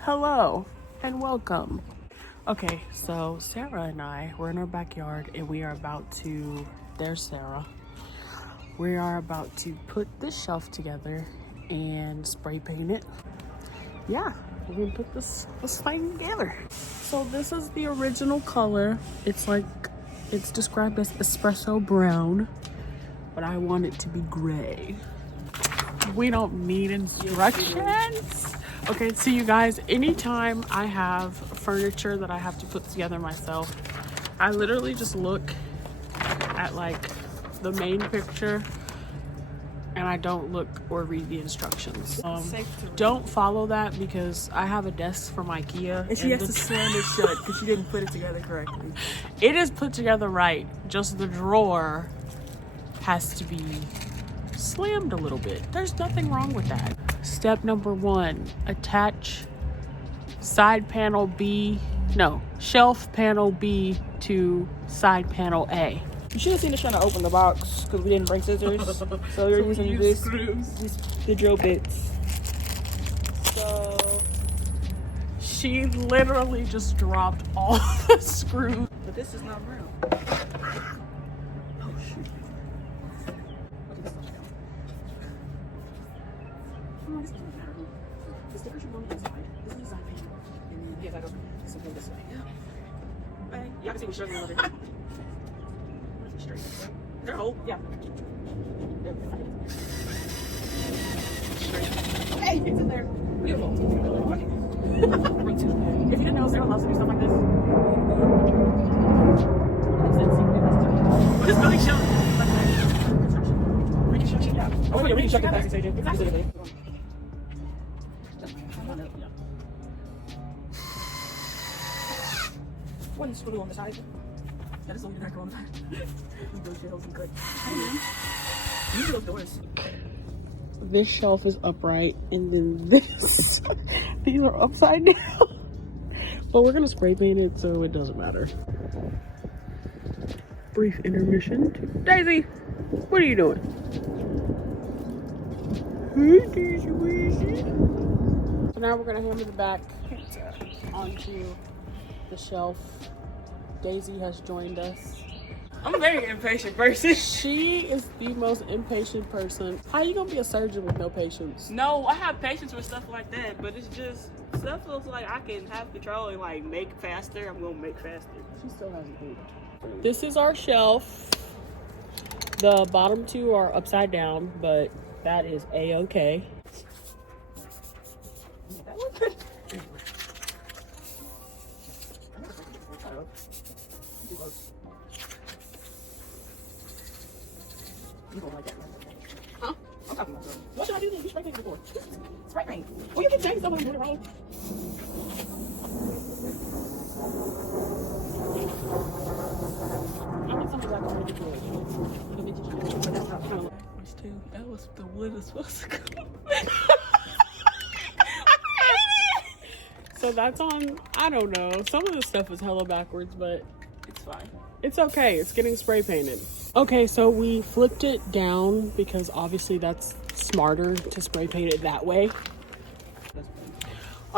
Hello and welcome. Okay, so Sarah and I, we're in our backyard and we are about to, there's Sarah. We are about to put this shelf together and spray paint it. Yeah, we're gonna put this thing together. So this is the original color. It's described as espresso brown, but I want it to be gray. We don't need instructions. Okay, so you guys, anytime I have furniture that I have to put together myself, I literally just look at like the main picture and I don't look or read the instructions. Don't follow that because I have a desk from IKEA. And she has to slam it shut because she didn't put it together correctly. It is put together right, just the drawer has to be slammed a little bit. There's nothing wrong with that. Step number 1, attach shelf panel B to side panel A. You should have seen us trying to open the box because we didn't bring scissors. So you're using the drill bits. So she literally just dropped all the screws. But this is not real. Oh shoot. Is there one inside? This is the side panel. And then, yeah, that'll something this way. Yeah. Yeah, I can see we're struggling with it. Straight. Is there a hole? Yeah. Straight. Okay, it's in there. Beautiful. If you didn't know, Sarah loves to do stuff like this. What is building shelter? Reconstruction, yeah. Oh, yeah, reconstruction plastic agent. Exactly. One screw on the side. That is only the on the side. Those shelves and cut. Use those doors. This shelf is upright and then this these are upside down. But we're gonna spray paint it so it doesn't matter. Brief intermission. Daisy, what are you doing? Hey, Daisy Weezy. So now we're gonna hammer the back onto the shelf. Daisy has joined us. I'm a very impatient person. She is the most impatient person. How are you gonna be a surgeon with no patience? No, I have patience with stuff like that, but it's just stuff looks like I can have control and like make faster. I'm gonna make faster. She still hasn't moved. This is our shelf. The bottom two are upside down, but that is a-okay. That was good. You don't like that, huh? I'm talking about something. What should I do then? You spray paint before. Spray paint. Well, you can change someone doing it wrong. I need something like already good. But that's not kind of that was the wood is supposed to go. So that's on, I don't know. Some of the stuff is hella backwards, but It's fine. it's okay. It's getting spray painted. Okay, so we flipped it down because obviously that's smarter to spray paint it that way.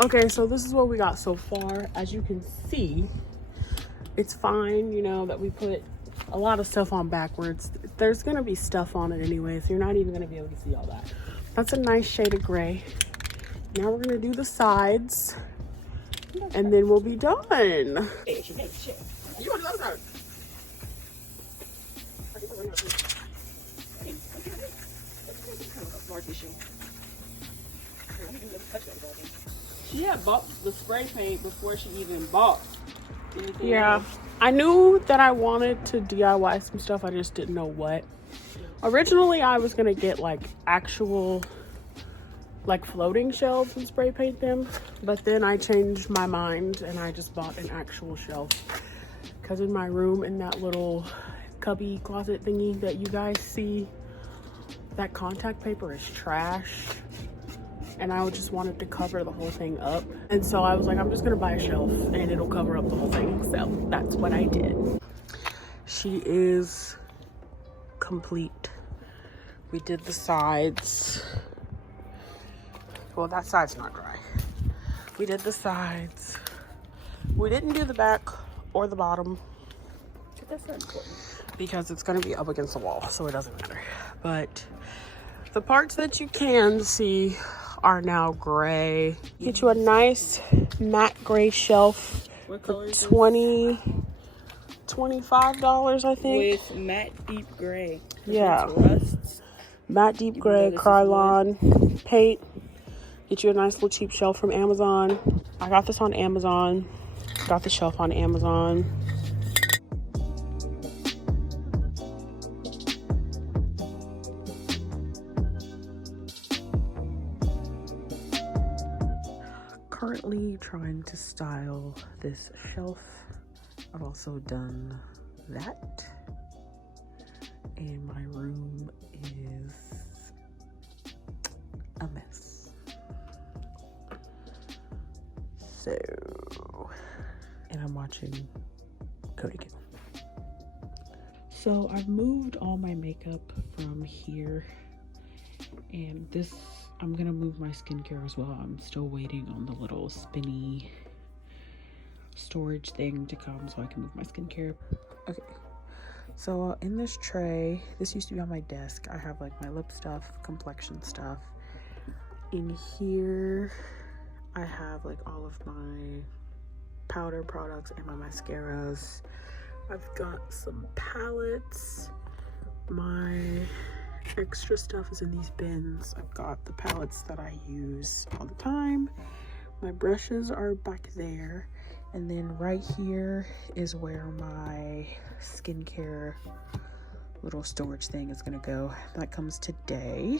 Okay, so this is what we got so far. As you can see, it's fine, you know, that we put a lot of stuff on backwards. There's gonna be stuff on it anyway, so you're not even gonna be able to see all that. That's a nice shade of gray. Now we're gonna do the sides and then we'll be done. Hey, shit. You want to do the other side? She had bought the spray paint before she even bought anything. Yeah, I knew that I wanted to DIY some stuff. I just didn't know what. Originally, I was gonna get like actual like floating shelves and spray paint them, but then I changed my mind and I just bought an actual shelf because in my room, in that little cubby closet thingy that you guys see, that contact paper is trash and I just wanted to cover the whole thing up, and so I was like, I'm just gonna buy a shelf and it'll cover up the whole thing. So that's what I did. She is complete. We did the sides. Well, that side's not dry. We did the sides. We didn't do the back or the bottom. That's not important. Because it's going to be up against the wall, so it doesn't matter. But the parts that you can see are now gray. Get you a nice matte gray shelf What for color is this? $25, I think. With matte deep gray. Yeah. It's rusts. Matte deep Even gray though this is Krylon paint. Get you a nice little cheap shelf from Amazon. I got this on Amazon. Got the shelf on Amazon. Currently trying to style this shelf. I've also done that. And my room is a mess. So, and I'm watching Cody Kill. So I've moved all my makeup from here, and this, I'm gonna move my skincare as well. I'm still waiting on the little spinny storage thing to come so I can move my skincare. Okay. So in this tray, this used to be on my desk. I have like my lip stuff, complexion stuff. In here, I have like all of my powder products and my mascaras. I've got some palettes. My extra stuff is in these bins. I've got the palettes that I use all the time. My brushes are back there. And then right here is where my skincare little storage thing is gonna go. That comes today.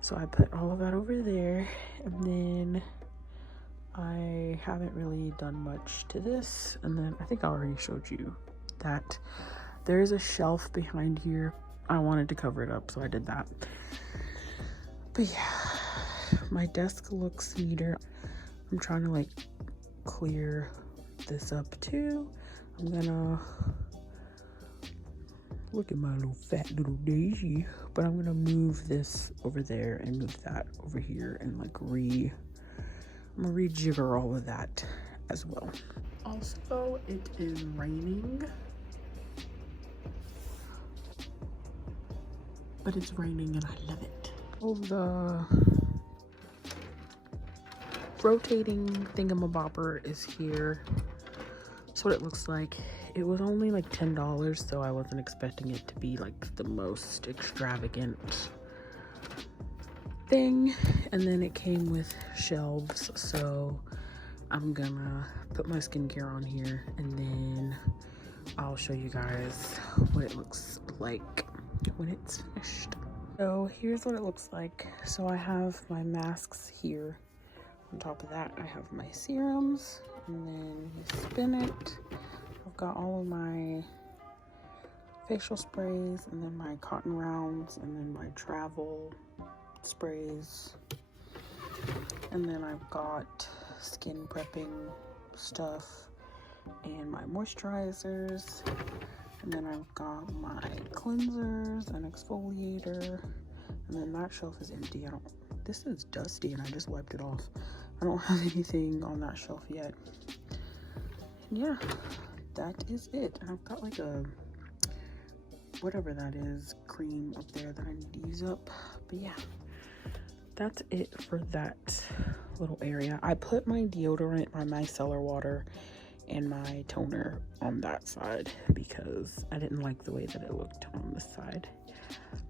So I put all of that over there. And then I haven't really done much to this. And then I think I already showed you that there's a shelf behind here. I wanted to cover it up, so I did that. But yeah, my desk looks neater. I'm trying to like clear this up too. I'm gonna look at my little fat little daisy, but I'm gonna move this over there and move that over here and like I'm gonna rejigger all of that as well. Also, it is raining, but it's raining and I love it. Oh, the rotating thingamabobber is here. That's what it looks like. It was only like $10, so I wasn't expecting it to be like the most extravagant thing. And then it came with shelves, so I'm gonna put my skincare on here and then I'll show you guys what it looks like when it's finished. So here's what it looks like. So I have my masks here. On top of that, I have my serums, and then you spin it. I've got all of my facial sprays, and then my cotton rounds, and then my travel sprays. And then I've got skin prepping stuff and my moisturizers. And then I've got my cleansers and exfoliator. And then that shelf is empty. This is dusty and I just wiped it off. I don't have anything on that shelf yet. And yeah, that is it. And I've got like a, whatever that is, cream up there that I need to use up. But yeah, that's it for that little area. I put my deodorant, my micellar water, and my toner on that side because I didn't like the way that it looked on this side.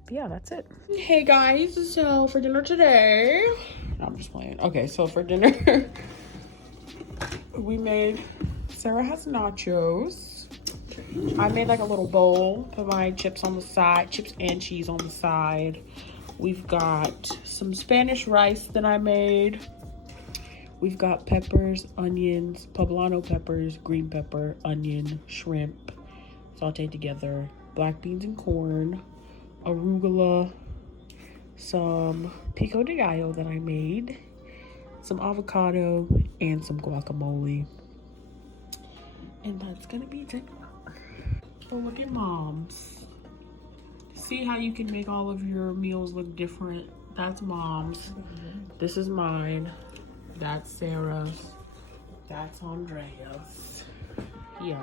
But yeah, that's it. Hey guys, so for dinner today, no, I'm just playing. Okay, so for dinner, Sarah has nachos. I made like a little bowl, put my chips on the side, chips and cheese on the side. We've got some Spanish rice that I made. We've got peppers, onions, poblano peppers, green pepper, onion, shrimp, sauteed together, black beans and corn, arugula, some pico de gallo that I made, some avocado, and some guacamole. And that's gonna be dinner. So look at mom's. See how you can make all of your meals look different? That's Mom's. This is mine. That's Sarah's. That's Andrea's. Yeah.